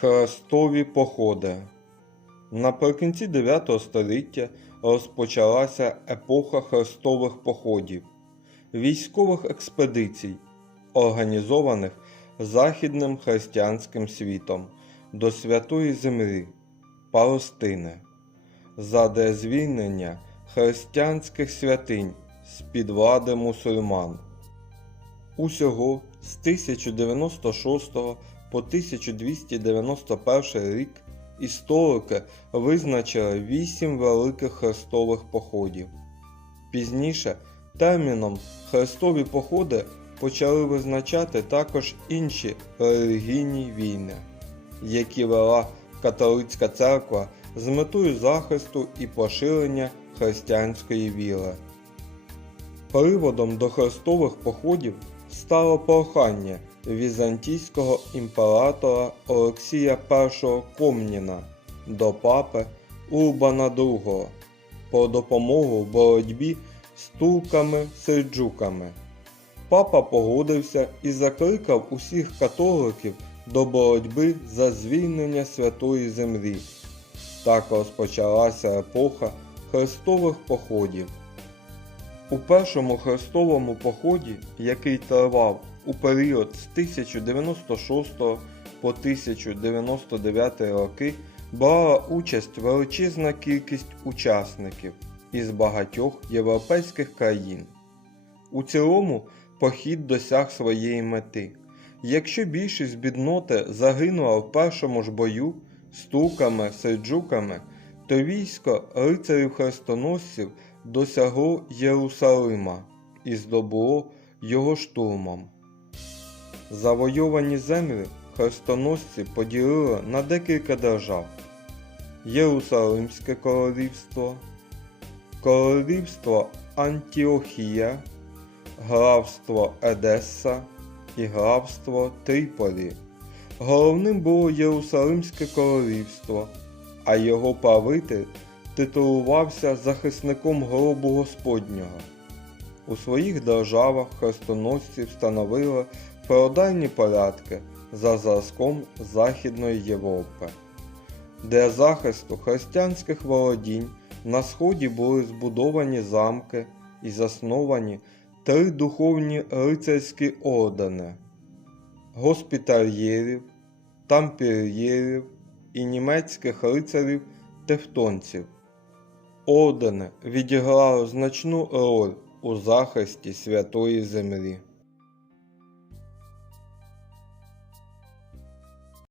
Хрестові походи. Наприкінці 9 століття розпочалася епоха хрестових походів, військових експедицій, організованих Західним християнським світом до Святої Землі Палестини задля звільнення християнських святинь з-під влади мусульман. Усього з 1096 по 1291 рік історики визначили вісім великих хрестових походів. Пізніше терміном хрестові походи почали визначати також інші релігійні війни, які вела католицька церква з метою захисту і поширення християнської віри. Приводом до хрестових походів стало прохання візантійського імператора Олексія І Комніна до папи Урбана II про допомогу в боротьбі з турками-сельджуками. Папа погодився і закликав усіх католиків до боротьби за звільнення святої землі. Так розпочалася епоха хрестових походів. У першому хрестовому поході, який тривав у період з 1096 по 1099 роки, брала участь величезна кількість учасників із багатьох європейських країн. У цілому похід досяг своєї мети. Якщо більшість бідноти загинула в першому ж бою з турками сельджуками, то військо рицарів-хрестоносців досягло Єрусалима і здобуло його штурмом. Завойовані землі хрестоносці поділили на декілька держав: Єрусалимське королівство, Королівство Антіохія, Графство Едеса і Графство Тріполі. Головним було Єрусалимське королівство, а його правитель титулувався захисником гробу Господнього. У своїх державах хрестоносці встановили феодальні порядки за зразком Західної Європи. Для захисту християнських володінь на сході були збудовані замки і засновані три духовні рицарські ордени госпітальєрів, тампір'єрів і німецьких рицарів тевтонців. Ордени відіграли значну роль у захисті святої землі.